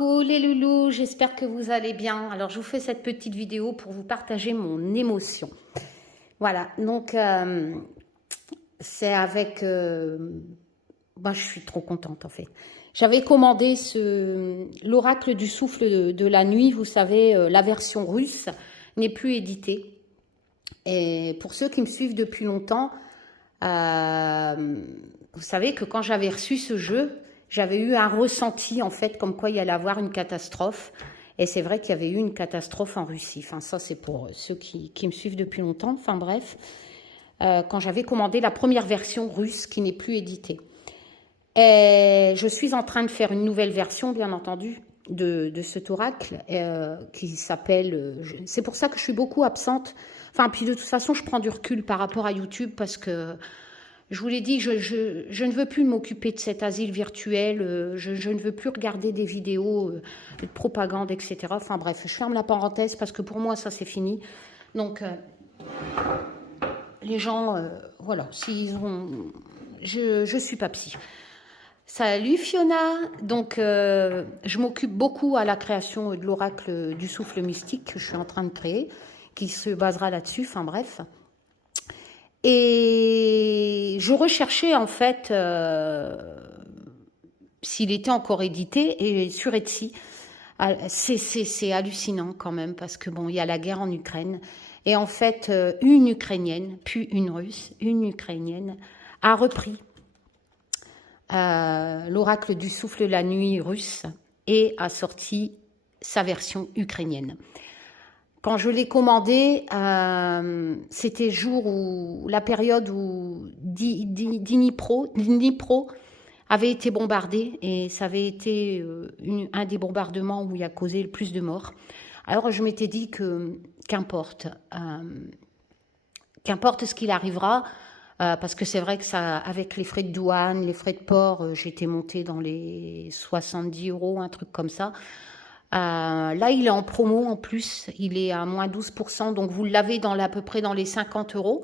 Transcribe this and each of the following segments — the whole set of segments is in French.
Coucou les loulous, j'espère que vous allez bien. Alors je vous fais cette petite vidéo pour vous partager mon émotion. Voilà, donc c'est avec... je suis trop contente en fait. J'avais commandé l'oracle du souffle de la nuit, vous savez, la version russe n'est plus éditée. Et pour ceux qui me suivent depuis longtemps, vous savez que quand j'avais reçu ce jeu, j'avais eu un ressenti en fait comme quoi il allait avoir une catastrophe. Et c'est vrai qu'il y avait eu une catastrophe en Russie. Enfin ça c'est pour ceux qui me suivent depuis longtemps. Enfin bref, quand j'avais commandé la première version russe qui n'est plus éditée. Et je suis en train de faire une nouvelle version bien entendu de cet oracle qui s'appelle... c'est pour ça que je suis beaucoup absente. Enfin puis de toute façon je prends du recul par rapport à YouTube parce que... Je vous l'ai dit, je ne veux plus m'occuper de cet asile virtuel, je ne veux plus regarder des vidéos de propagande, etc. Enfin bref, je ferme la parenthèse parce que pour moi, ça c'est fini. Donc, les gens, voilà, s'ils ont... Je suis pas psy. Salut Fiona. Donc, je m'occupe beaucoup à la création de l'oracle du souffle mystique que je suis en train de créer, qui se basera là-dessus, enfin bref. Et je recherchais en fait s'il était encore édité et sur Etsy. C'est hallucinant quand même parce que bon, il y a la guerre en Ukraine et en fait une Ukrainienne, puis une Russe, une Ukrainienne a repris l'oracle du souffle de la nuit russe et a sorti sa version ukrainienne. Quand je l'ai commandé, c'était la période où Dnipro avait été bombardé et ça avait été un des bombardements où il a causé le plus de morts. Alors je m'étais dit que qu'importe ce qu'il arrivera, parce que c'est vrai que ça, avec les frais de douane, les frais de port, j'étais montée dans les 70 €, un truc comme ça. Là, il est en promo en plus, il est à moins 12%, donc vous l'avez à peu près dans les 50 €,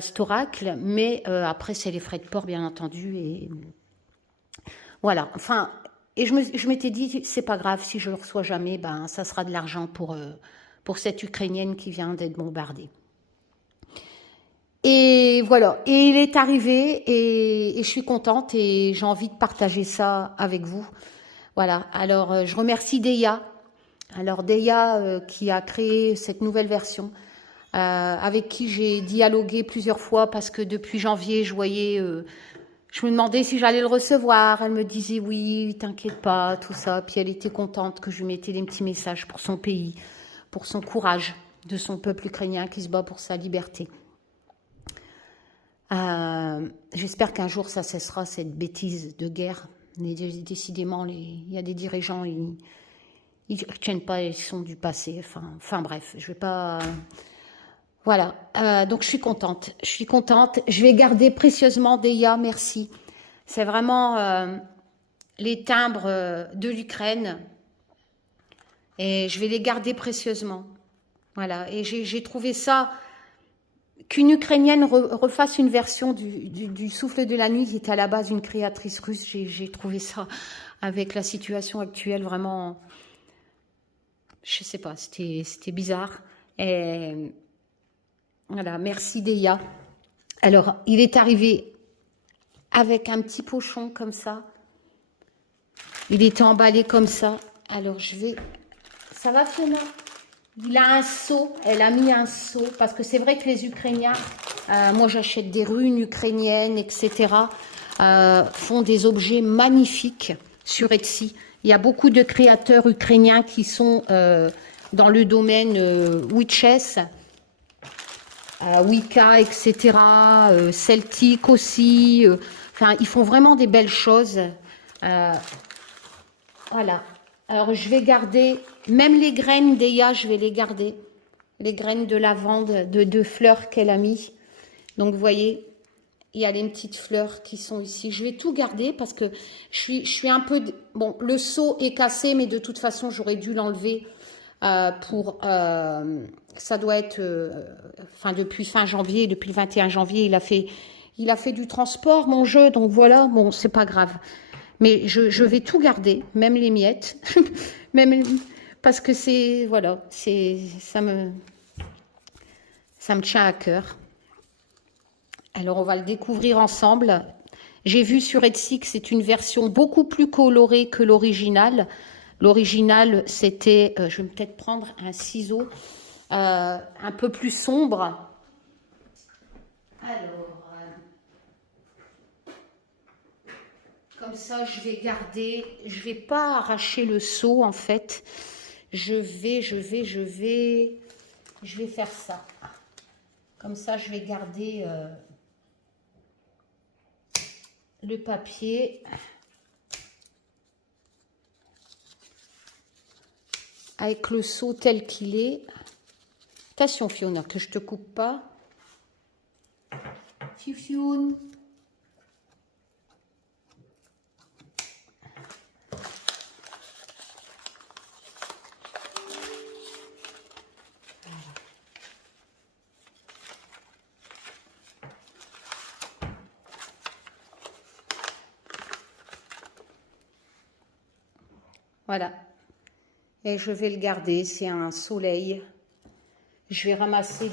cet oracle, mais après, c'est les frais de port, bien entendu, et voilà, enfin, et je m'étais dit, c'est pas grave, si je le reçois jamais, ben, ça sera de l'argent pour cette Ukrainienne qui vient d'être bombardée. Et voilà, et il est arrivé, et je suis contente, et j'ai envie de partager ça avec vous. Voilà, alors je remercie Deya. Alors Deya qui a créé cette nouvelle version, avec qui j'ai dialogué plusieurs fois parce que depuis janvier, je me demandais si j'allais le recevoir. Elle me disait oui, t'inquiète pas, tout ça. Puis elle était contente que je lui mettais des petits messages pour son pays, pour son courage de son peuple ukrainien qui se bat pour sa liberté. J'espère qu'un jour ça cessera cette bêtise de guerre. Décidément, il y a des dirigeants, ils ne retiennent pas les leçons du passé. Enfin bref, je vais pas... Voilà, donc je suis contente. Je vais garder précieusement Deya, merci. C'est vraiment les timbres de l'Ukraine. Et je vais les garder précieusement. Voilà, et j'ai trouvé ça... Qu'une Ukrainienne refasse une version du souffle de la nuit qui était à la base une créatrice russe, j'ai trouvé ça, avec la situation actuelle, vraiment, je sais pas, c'était bizarre. Et voilà, merci Deya. Alors, il est arrivé avec un petit pochon comme ça. Il était emballé comme ça. Alors, ça va Fiona? Il a un seau, elle a mis un seau, parce que c'est vrai que les Ukrainiens, moi j'achète des runes ukrainiennes, etc., font des objets magnifiques sur Etsy. Il y a beaucoup de créateurs ukrainiens qui sont dans le domaine Witches, Wicca, etc., Celtique aussi. Enfin, ils font vraiment des belles choses. Voilà. Alors, je vais garder, même les graines d'Eya, je vais les garder. Les graines de lavande, de fleurs qu'elle a mis. Donc, vous voyez, il y a les petites fleurs qui sont ici. Je vais tout garder parce que je suis un peu... Bon, le seau est cassé, mais de toute façon, j'aurais dû l'enlever pour... ça doit être... Enfin, depuis fin janvier, depuis le 21 janvier, il a fait du transport, mon jeu. Donc, voilà, bon, c'est pas grave. Mais je vais tout garder, même les miettes, même, parce que c'est, voilà, ça me tient à cœur. Alors, on va le découvrir ensemble. J'ai vu sur Etsy que c'est une version beaucoup plus colorée que l'original. L'original, c'était, je vais peut-être prendre un ciseau un peu plus sombre. Alors, comme ça, je vais garder, je vais pas arracher le seau en fait. Je vais faire ça. Comme ça, je vais garder le papier avec le seau tel qu'il est. Attention Fiona, que je te coupe pas. Fioun. Voilà. Et je vais le garder, c'est un soleil. Je vais ramasser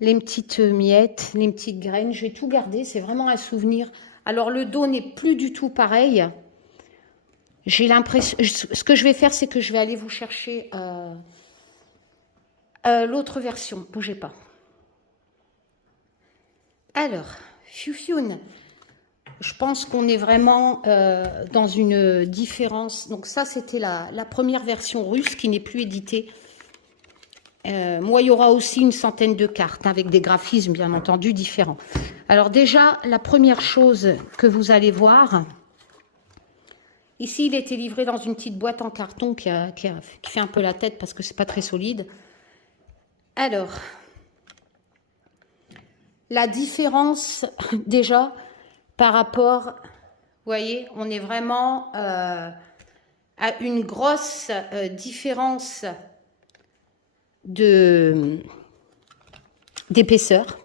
les petites miettes, les petites graines. Je vais tout garder, c'est vraiment un souvenir. Alors le dos n'est plus du tout pareil. J'ai l'impression... Ce que je vais faire, c'est que je vais aller vous chercher l'autre version. Bougez pas. Alors, Fioun. Je pense qu'on est vraiment dans une différence. Donc ça, c'était la première version russe qui n'est plus éditée. Moi, il y aura aussi une centaine de cartes avec des graphismes, bien entendu, différents. Alors déjà, la première chose que vous allez voir, ici, il était livré dans une petite boîte en carton qui fait un peu la tête parce que c'est pas très solide. Alors, la différence, déjà, par rapport... Vous voyez, on est vraiment à une grosse différence d'épaisseur.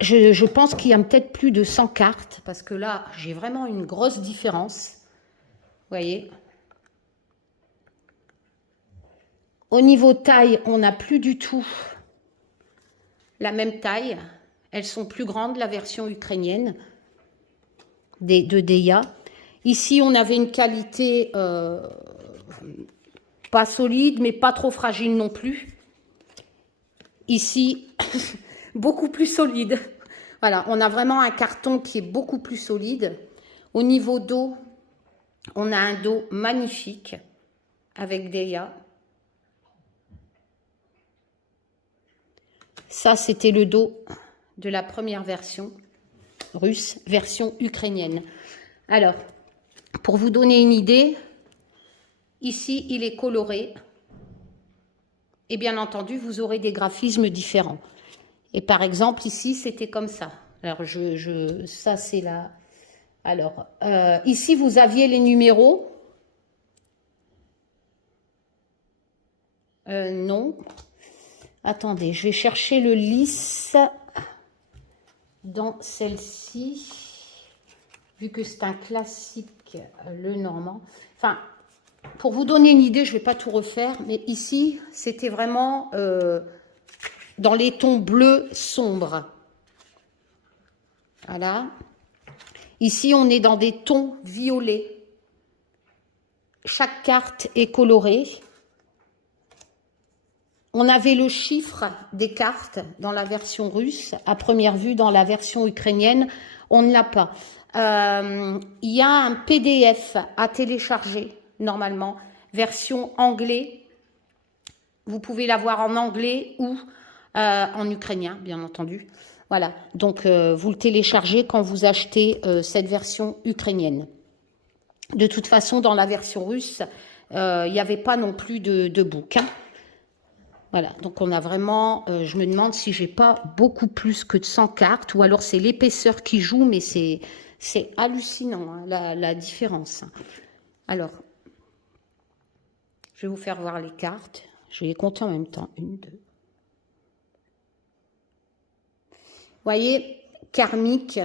Je pense qu'il y a peut-être plus de 100 cartes, parce que là, j'ai vraiment une grosse différence. Vous voyez. Au niveau taille, on n'a plus du tout la même taille. Elles sont plus grandes, la version ukrainienne de Deya. Ici, on avait une qualité pas solide, mais pas trop fragile non plus. Ici, beaucoup plus solide. Voilà, on a vraiment un carton qui est beaucoup plus solide. Au niveau dos, on a un dos magnifique avec Deya. Ça, c'était le dos de la première version russe, version ukrainienne. Alors, pour vous donner une idée, ici, il est coloré. Et bien entendu, vous aurez des graphismes différents. Et par exemple, ici, c'était comme ça. Alors, ça, c'est là. Alors, ici, vous aviez les numéros. Non. Attendez, je vais chercher le lisse dans celle-ci. Vu que c'est un classique, le normand. Enfin, pour vous donner une idée, je ne vais pas tout refaire, mais ici, c'était vraiment dans les tons bleus sombres. Voilà. Ici, on est dans des tons violets. Chaque carte est colorée. On avait le chiffre des cartes dans la version russe. À première vue, dans la version ukrainienne, on ne l'a pas. Il y a un PDF à télécharger, normalement, version anglais. Vous pouvez l'avoir en anglais ou en ukrainien, bien entendu. Voilà, donc vous le téléchargez quand vous achetez cette version ukrainienne. De toute façon, dans la version russe, il n'y avait pas non plus de book. Hein. Voilà, donc on a vraiment, je me demande si j'ai pas beaucoup plus que de 100 cartes, ou alors c'est l'épaisseur qui joue, mais c'est hallucinant, hein, la différence. Alors, je vais vous faire voir les cartes. Je vais les compter en même temps. 1, 2. Vous voyez, karmique,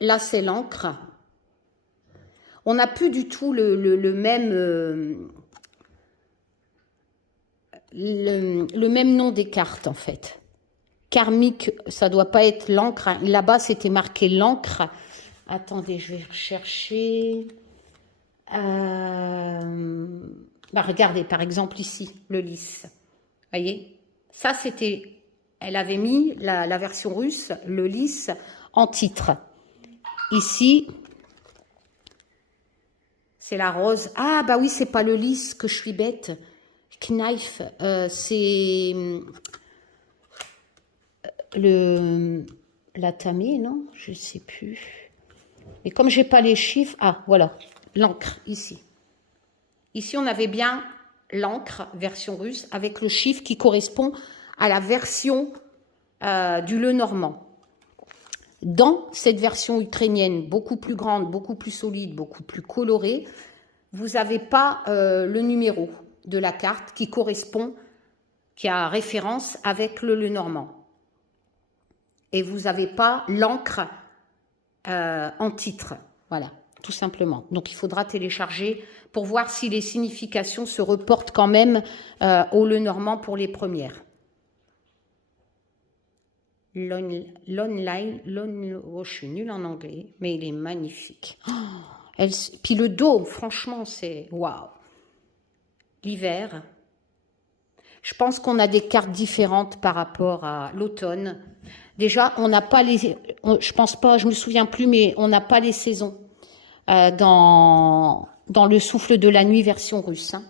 Là, c'est l'encre. On n'a plus du tout le même... le même nom des cartes, en fait. Karmique, ça doit pas être l'encre. Là-bas, c'était marqué l'encre. Attendez, je vais rechercher. Bah, regardez, par exemple, ici, le lys. Voyez, ça, c'était... Elle avait mis, la version russe, le lys en titre. Ici, c'est la rose. Ah, bah oui, c'est pas le lys, que je suis bête. Knife, c'est la tamée, non? Je sais plus. Et comme j'ai pas les chiffres, ah, voilà, l'encre, ici. Ici, on avait bien l'encre, version russe, avec le chiffre qui correspond à la version du Lenormand. Dans cette version ukrainienne, beaucoup plus grande, beaucoup plus solide, beaucoup plus colorée, vous n'avez pas le numéro de la carte qui correspond, qui a référence avec le Lenormand. Et vous n'avez pas l'encre en titre. Voilà, tout simplement. Donc, il faudra télécharger pour voir si les significations se reportent quand même au Lenormand pour les premières. L'online, oh, je suis nulle en anglais, mais il est magnifique. Oh, puis le dos, franchement, c'est waouh. L'hiver. Je pense qu'on a des cartes différentes par rapport à l'automne. Déjà, on n'a pas les... je pense pas, je me souviens plus, mais on n'a pas les saisons dans le souffle de la nuit version russe. Hein.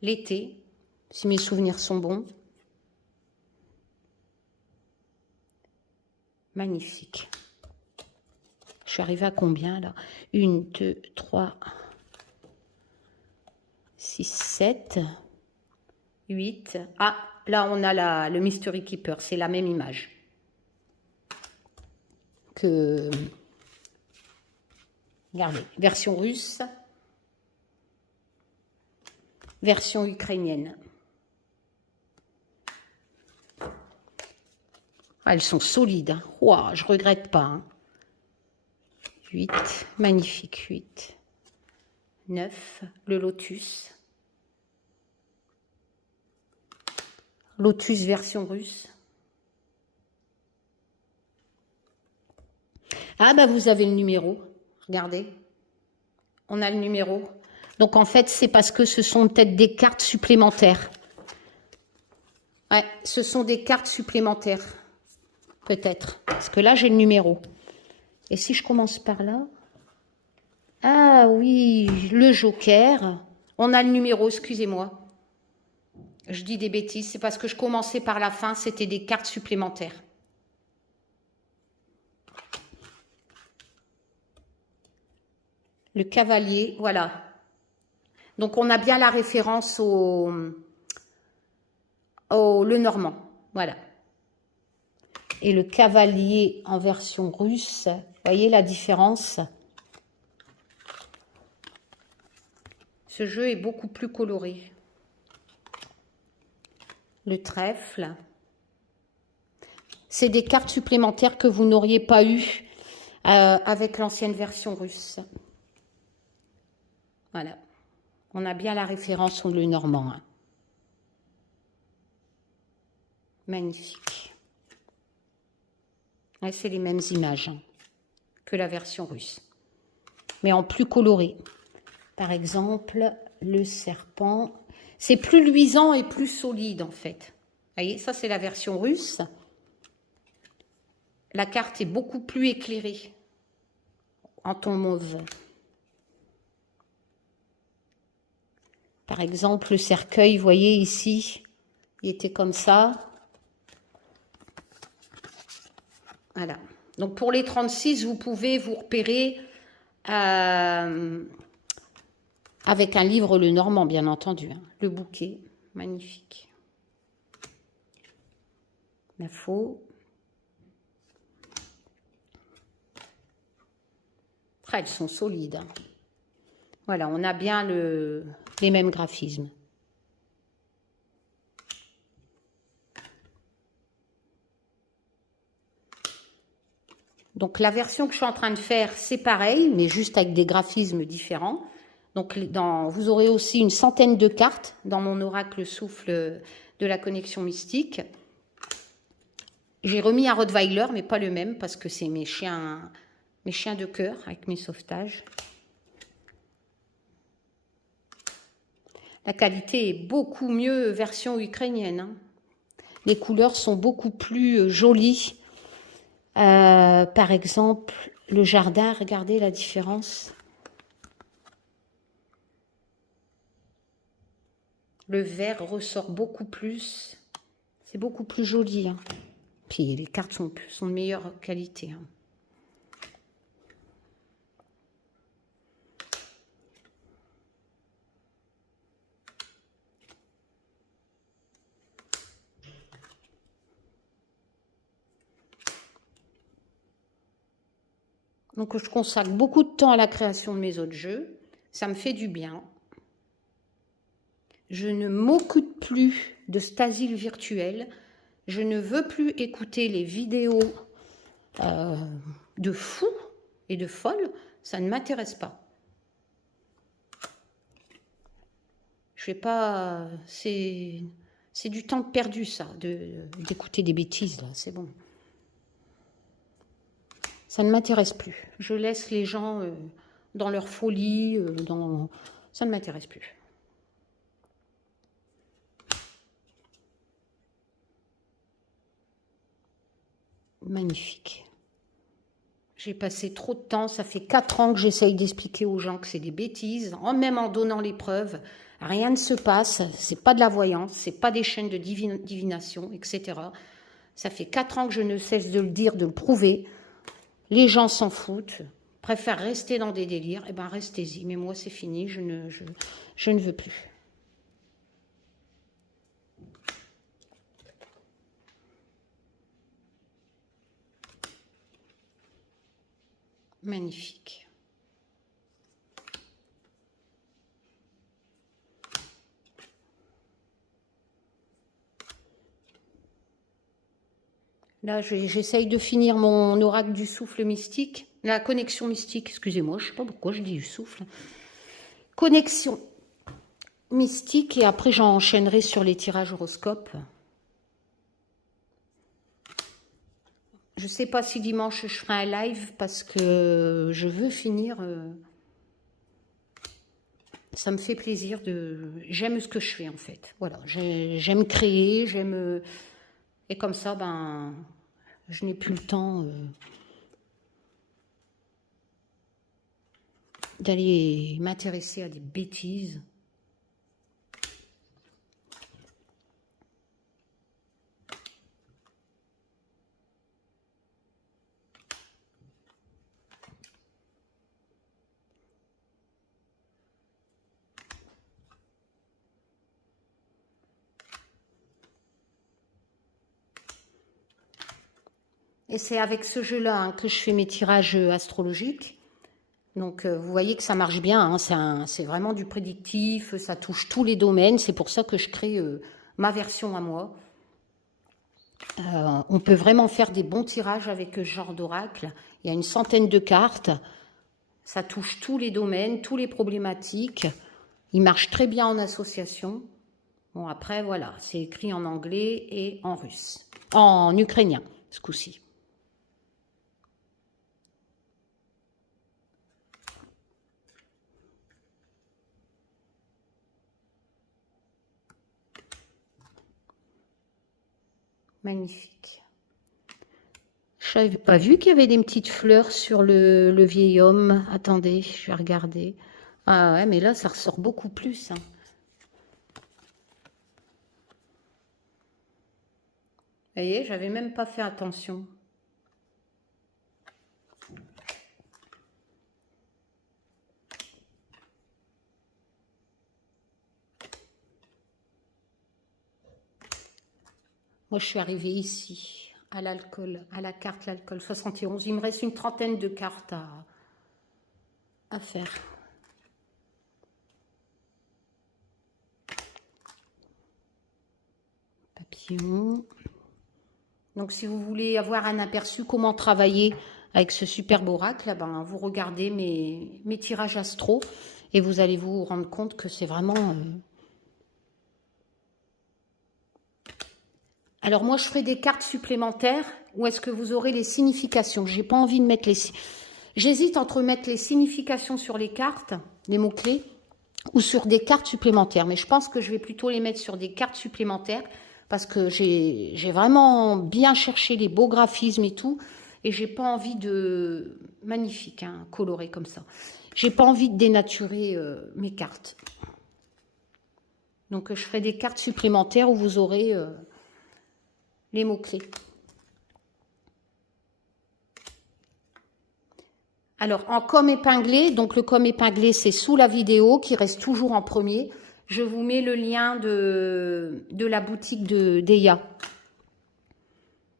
L'été, si mes souvenirs sont bons. Magnifique. Je suis arrivée à combien là? 1, 2, 3, 6, 7, 8. Ah, là on a le Mystery Keeper, c'est la même image que... Regardez, version russe, version ukrainienne. Ah, elles sont solides. Hein. Wow, je regrette pas. Hein. 8, magnifique, 8. 9, le lotus. Lotus version russe. Ah bah vous avez le numéro. Regardez. On a le numéro. Donc en fait, c'est parce que ce sont peut-être des cartes supplémentaires. Ouais, ce sont des cartes supplémentaires. Peut-être. Parce que là, j'ai le numéro. Et si je commence par là? Ah oui, le joker. On a le numéro, excusez-moi. Je dis des bêtises. C'est parce que je commençais par la fin. C'était des cartes supplémentaires. Le cavalier, voilà. Donc, on a bien la référence au Lenormand. Voilà. Et le cavalier en version russe, voyez la différence? Ce jeu est beaucoup plus coloré. Le trèfle. C'est des cartes supplémentaires que vous n'auriez pas eues avec l'ancienne version russe. Voilà. On a bien la référence au Lenormand. Hein. Magnifique. Ouais, c'est les mêmes images hein, que la version russe. Mais en plus coloré. Par exemple, le serpent. C'est plus luisant et plus solide en fait. Vous voyez, ça c'est la version russe. La carte est beaucoup plus éclairée en ton mauve. Par exemple, le cercueil, vous voyez ici, il était comme ça. Voilà. Donc pour les 36, vous pouvez vous repérer avec un livre Lenormand, bien entendu. Hein. Le bouquet, magnifique. La faux. Ah, elles sont solides. Hein. Voilà, on a bien les mêmes graphismes. Donc la version que je suis en train de faire, c'est pareil, mais juste avec des graphismes différents. Donc vous aurez aussi une centaine de cartes dans mon oracle souffle de la connexion mystique. J'ai remis un Rottweiler, mais pas le même, parce que c'est mes chiens de cœur avec mes sauvetages. La qualité est beaucoup mieux version ukrainienne, hein. Les couleurs sont beaucoup plus jolies. Par exemple, le jardin, regardez la différence. Le vert ressort beaucoup plus. C'est beaucoup plus joli, hein. Puis les cartes sont de meilleure qualité, hein. Donc je consacre beaucoup de temps à la création de mes autres jeux. Ça me fait du bien. Je ne m'occupe plus de cet asile virtuel. Je ne veux plus écouter les vidéos de fous et de folles. Ça ne m'intéresse pas. Je vais pas... C'est du temps perdu, ça, d'écouter des bêtises, là. C'est bon. Ça ne m'intéresse plus. Je laisse les gens dans leur folie, ça ne m'intéresse plus. Magnifique. J'ai passé trop de temps, ça fait 4 ans que j'essaye d'expliquer aux gens que c'est des bêtises, même en donnant les preuves. Rien ne se passe, c'est pas de la voyance, c'est pas des chaînes de divination, etc. Ça fait 4 ans que je ne cesse de le dire, de le prouver. Les gens s'en foutent, préfèrent rester dans des délires. Eh bien, restez-y. Mais moi, c'est fini. Je ne veux plus. Magnifique. Là, j'essaye de finir mon oracle du souffle mystique. La connexion mystique, excusez-moi, je ne sais pas pourquoi je dis du souffle. Connexion mystique, et après j'enchaînerai sur les tirages horoscopes. Je ne sais pas si dimanche je ferai un live parce que je veux finir. Ça me fait plaisir j'aime ce que je fais en fait. Voilà, j'aime créer, j'aime. Et comme ça, ben, je n'ai plus le temps d'aller m'intéresser à des bêtises. Et c'est avec ce jeu-là hein, que je fais mes tirages astrologiques. Donc, vous voyez que ça marche bien. Hein, c'est vraiment du prédictif, ça touche tous les domaines. C'est pour ça que je crée ma version à moi. On peut vraiment faire des bons tirages avec ce genre d'oracle. Il y a une centaine de cartes. Ça touche tous les domaines, tous les problématiques. Il marche très bien en association. Bon, après, voilà, c'est écrit en anglais et en russe. En ukrainien, ce coup-ci. Magnifique. Je n'avais pas vu qu'il y avait des petites fleurs sur le vieil homme. Attendez, je vais regarder. Ah ouais, mais là, ça ressort beaucoup plus. Hein. Vous voyez, j'avais même pas fait attention. Moi, je suis arrivée ici, à l'alcool, à la carte l'alcool 71. Il me reste une trentaine de cartes à faire. Papillon. Donc, si vous voulez avoir un aperçu comment travailler avec ce superbe oracle, là, ben, vous regardez mes tirages astro et vous allez vous rendre compte que c'est vraiment... Alors moi, je ferai des cartes supplémentaires où est-ce que vous aurez les significations. J'ai pas envie de mettre les... J'hésite entre mettre les significations sur les cartes, les mots-clés, ou sur des cartes supplémentaires. Mais je pense que je vais plutôt les mettre sur des cartes supplémentaires parce que j'ai vraiment bien cherché les beaux graphismes et tout. Et j'ai pas envie de... Magnifique, hein, coloré comme ça. J'ai pas envie de dénaturer mes cartes. Donc je ferai des cartes supplémentaires où vous aurez les mots-clés. Alors, en com épinglé, donc le com épinglé, c'est sous la vidéo, qui reste toujours en premier. Je vous mets le lien de la boutique de Deya,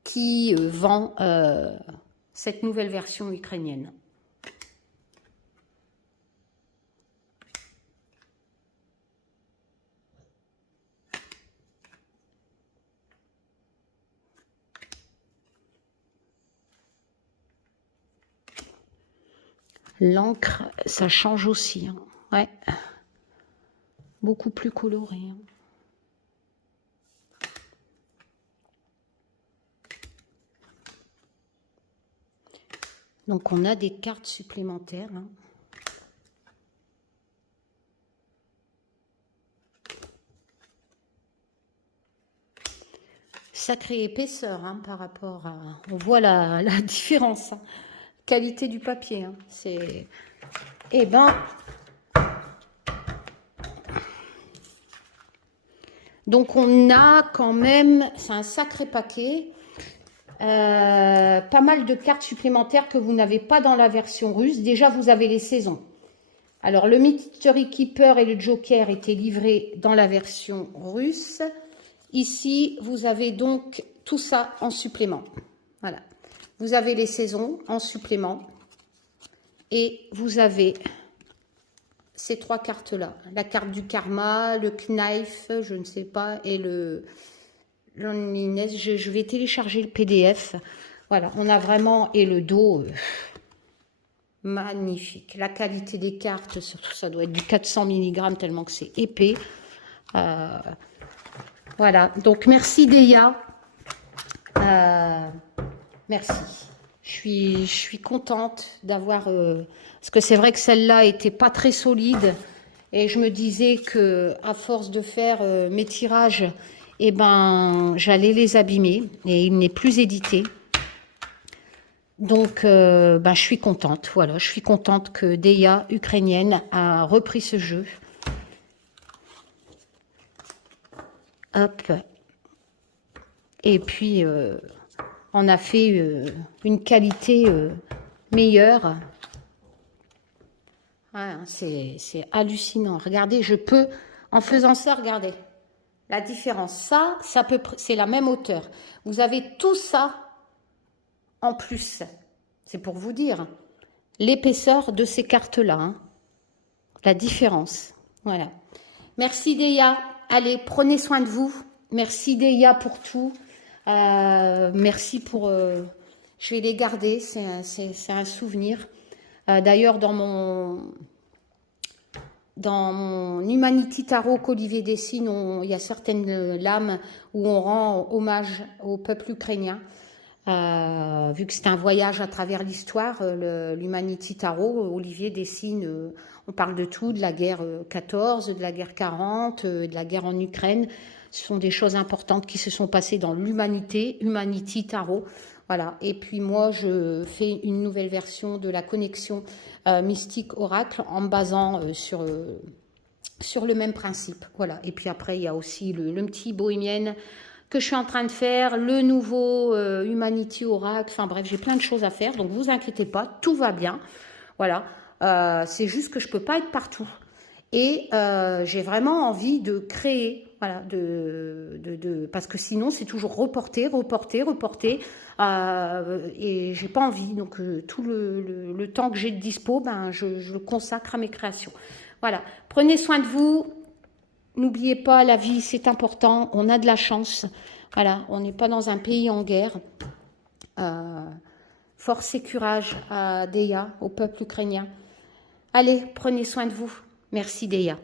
qui vend cette nouvelle version ukrainienne. L'encre, ça change aussi. Hein. Ouais. Beaucoup plus coloré. Hein. Donc, on a des cartes supplémentaires. Hein. Sacrée épaisseur hein, par rapport à... On voit la différence. Hein. Qualité du papier. Hein. C'est... Eh ben... Donc, on a quand même... C'est un sacré paquet. Pas mal de cartes supplémentaires que vous n'avez pas dans la version russe. Déjà, vous avez les saisons. Alors, le Mystery Keeper et le Joker étaient livrés dans la version russe. Ici, vous avez donc tout ça en supplément. Voilà. Vous avez les saisons en supplément. Et vous avez ces trois cartes-là. La carte du karma, le knife, je ne sais pas, et le loneliness. Je vais télécharger le PDF. Voilà, on a vraiment... Et le dos, magnifique. La qualité des cartes, surtout ça doit être du 400 mg tellement que c'est épais. Voilà, donc merci Deya. Merci. Je suis contente d'avoir... parce que c'est vrai que celle-là était pas très solide. Et je me disais que à force de faire mes tirages, eh ben, j'allais les abîmer. Et il n'est plus édité. Donc, ben, je suis contente. Voilà, je suis contente que Deya, ukrainienne, a repris ce jeu. Hop. Et puis, on a fait une qualité meilleure. Ah, c'est hallucinant. Regardez, je peux, en faisant ça, regardez la différence. Ça c'est la même hauteur. Vous avez tout ça en plus. C'est pour vous dire l'épaisseur de ces cartes-là. Hein. La différence. Voilà. Merci Deya. Allez, prenez soin de vous. Merci Deya pour tout. Merci pour... je vais les garder, c'est un souvenir. D'ailleurs, dans mon Humanity Tarot qu'Olivier dessine, il y a certaines lames où on rend hommage au peuple ukrainien. Vu que c'est un voyage à travers l'histoire, l'Humanity Tarot, Olivier dessine, on parle de tout, de la guerre 14, de la guerre 40, de la guerre en Ukraine. Ce sont des choses importantes qui se sont passées dans l'humanité, Humanity Tarot. Voilà. Et puis moi, je fais une nouvelle version de la connexion mystique oracle en me basant sur le même principe. Voilà. Et puis après, il y a aussi le petit bohémienne que je suis en train de faire, le nouveau Humanity Oracle. Enfin bref, j'ai plein de choses à faire. Donc, vous inquiétez pas, tout va bien. Voilà. C'est juste que je peux pas être partout. Et j'ai vraiment envie de créer, voilà, parce que sinon c'est toujours reporter. Et j'ai pas envie. Donc tout le temps que j'ai de dispo, ben je le consacre à mes créations. Voilà. Prenez soin de vous. N'oubliez pas, la vie c'est important. On a de la chance. Voilà. On n'est pas dans un pays en guerre. Force et courage à Deya, au peuple ukrainien. Allez, prenez soin de vous. Merci Deya.